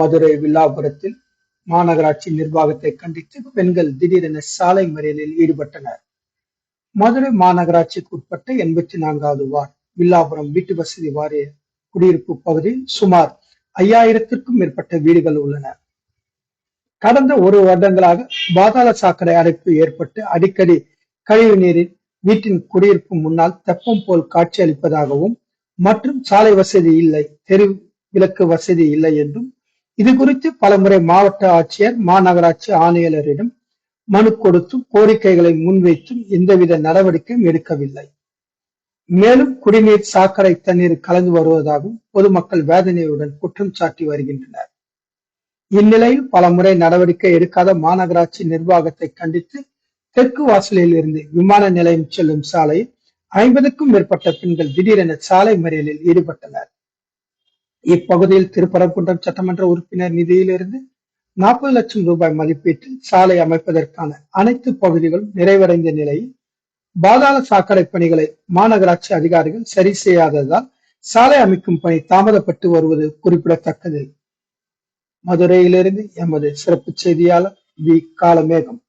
மதுரை வில்லாபுரத்தில் மாநகராட்சி நிர்வாகத்தை கண்டித்து பெண்கள் திடீரென சாலை மறியலில் ஈடுபட்டனர். மதுரை மாநகராட்சிக்குட்பட்ட 84வது வார்டு வில்லாபுரம் வீட்டு வசதி வாரிய குடியிருப்பு பகுதியில் சுமார் 5000த்திற்கும் மேற்பட்ட வீடுகள் உள்ளன. கடந்த 1 வருடங்களாக பாதாள சாக்கடை அடைப்பு ஏற்பட்டு அடிக்கடி கழிவு நீரில் வீட்டின் குடியிருப்பு முன்னால் தெப்பம் போல் காட்சியளிப்பதாகவும் மற்றும் சாலை வசதி இல்லை, தெரு விளக்கு வசதி இல்லை என்றும் இது குறித்து பலமுறை மாவட்ட ஆட்சியர், மாநகராட்சி ஆணையாளரிடம் மனு கொடுத்தும் கோரிக்கைகளை முன்வைத்தும் எந்தவித நடவடிக்கையும் எடுக்கவில்லை. மேலும் குடிநீர் சாக்கடை தண்ணீர் கலந்து வருவதாகவும் பொதுமக்கள் வேதனையுடன் குற்றம் சாட்டி வருகின்றனர். இந்நிலையில் பலமுறை நடவடிக்கை எடுக்காத மாநகராட்சி நிர்வாகத்தை கண்டித்து தெற்கு வாசலில் இருந்து விமான நிலையம் செல்லும் சாலையில் 50க்கும் மேற்பட்ட பெண்கள் திடீரென சாலை மறியலில் ஈடுபட்டனர். இப்பகுதியில் திருப்பரங்குன்றம் சட்டமன்ற உறுப்பினர் நிதியிலிருந்து 40 லட்சம் ரூபாய் மதிப்பீட்டில் சாலை அமைப்பதற்கான அனைத்து பகுதிகளும் நிறைவடைந்த நிலையில் பாதாள சாக்கடை பணிகளை மாநகராட்சி அதிகாரிகள் சரி செய்யாததால் சாலை அமைக்கும் பணி தாமதப்பட்டு வருவது குறிப்பிடத்தக்கது. மதுரையிலிருந்து எமது சிறப்பு செய்தியாளர் வி. காலமேகம்.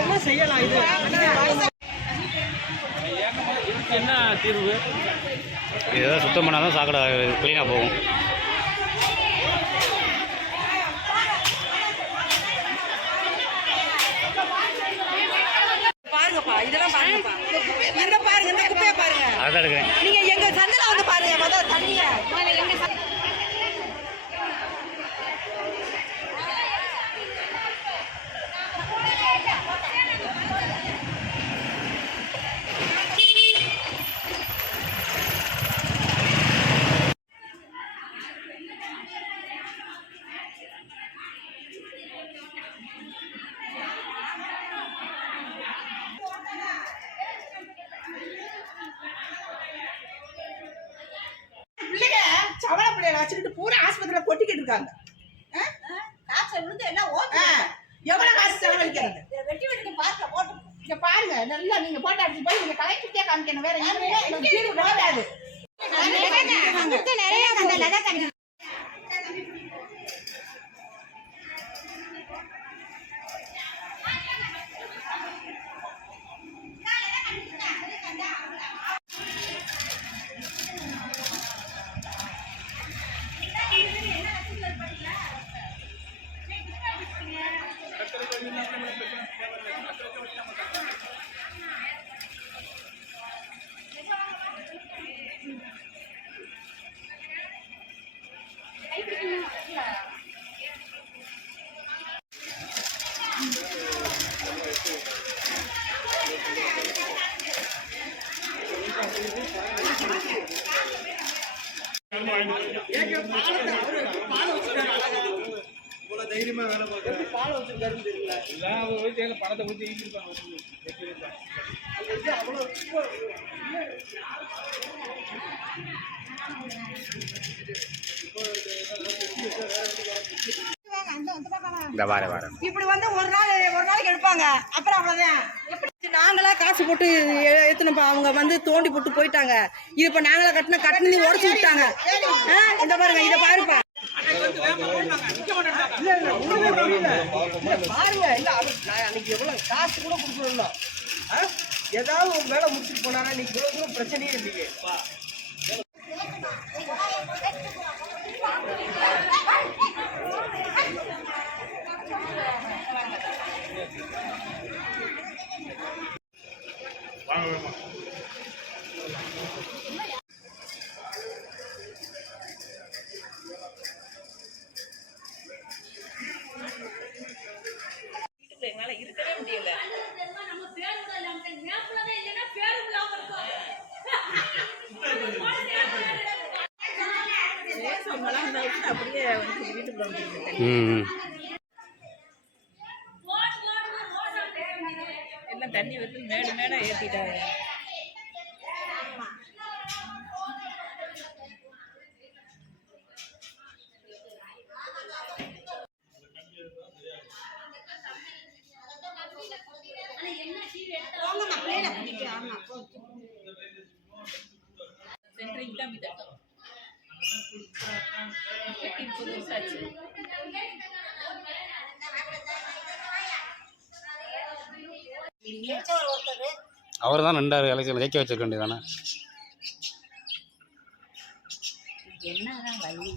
என்ன செய்யலாம்? இது என்ன தீர்வு? இதெல்லாம் சுத்தம் பண்ணாதான் சாக்கடை கிளீனாக போகும். பாருங்கப்பா, இதெல்லாம் பாருங்கப்பா, இந்த பாருங்க, இந்த குப்பையை பாருங்க. அதான் எடுக்கிறேன். நீங்க எங்க சந்தில வந்து பாருங்க, முதல்ல தண்ணிய எங்க சவள பிள்ளைகளை வச்சுக்கிட்டு பூரா ஆஸ்பத்திரியில கொட்டிக்கிட்டு இருக்காங்க. எவ்வளவு காசு செலவழிக்கிறது? வெட்டி வெட்டி பார்க்க போட்டு இங்க பாருங்க, நல்லா நீங்க போட்டு அடிச்சு போய் நீங்க கலெக்டர்கிட்டே காமிக்கணும். வேற எங்கேயும் தீர்வு கிடையாது. தைரியமா வேலை பார்க்க பால வச்சிருக்காருன்னு தெரியல. பணத்தை கொடுத்து ஈட்டிருப்பாங்க. இப்படி வந்து ஒரு நாளைக்கு எடுப்பாங்க, அப்புறம் அவ்வளவுதான். நாங்களா காசு போட்டு எடுத்துனப்ப அவங்க வந்து தோண்டி போட்டு போயிட்டாங்க. இது இப்ப நாங்களா கட்டினி உடச்சு விட்டாங்க. இந்த பாருங்க, இதை பாருப்பா பாருங்க. இல்ல அன்னைக்கு எவ்வளவு காசு கூட கொடுக்கணும். ஏதாவது ஒரு வேலை முடிச்சுட்டு போனாரா? இன்னைக்கு இவ்வளவு தூரம் பிரச்சனையே இல்லையே. எங்களால இருக்கவே முடியல. அப்படியே வீட்டுக்குள்ள எல்லாம் தண்ணி வந்து மேடா ஏத்திட்டாங்க. சென்ட்ரிங் தான் மிதக்கும் 30 வருஷம் ஆச்சு. அவர் தான் 2 எலெக்ஷன் ஜெயிக்க வச்சிருக்க வேண்டியதானே. என்னதான் வழி